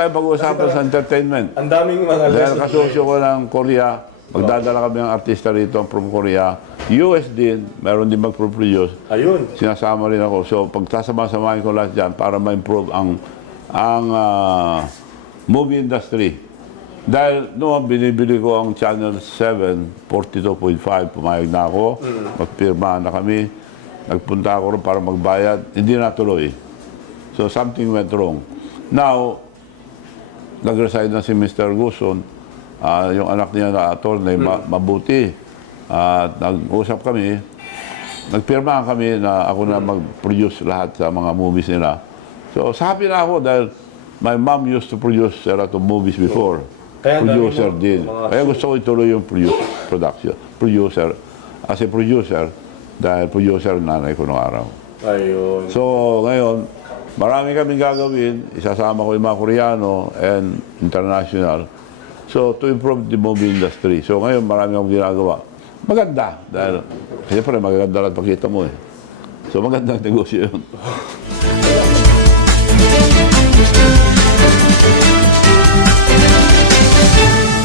tayo pag-uusapan sa entertainment. Ang daming mga Dahil lesson. kasosyo ko ng Korea, magdadala kami ng artista rito from Korea. US din, meron din mag-produce. Ayun. Sinasama rin ako. So, pagsasama-samahin ko lahat dyan para ma-improve ang movie industry. Dahil noon, binibili ko ang Channel 7, 42.5, pumayag na ako. Magpirmahan na kami. Nagpunta ako rin para magbayad. Hindi natuloy. So, something went wrong. Now, nag-resign na si Mr. Guson. Yung anak niya na attorney, mabuti. At nag-usap kami. Nagpirmahan kami na ako na mag-produce lahat sa mga movies nila. So, happy na ako dahil my mom used to produce a lot of movies before. Kaya Producer dami mo, din. mga- Kaya gusto ko ituloy yung production. Producer. As a producer, dahil producer nanay ko noong araw. Ayun. So, ngayon, marami kaming gagawin. Isasama ko yung mga Koreano and international. So, to improve the movie industry. So, ngayon, marami akong ginagawa. Maganda. Dahil, siyempre, magaganda lang pakita mo eh. So, magandang negosyo yun.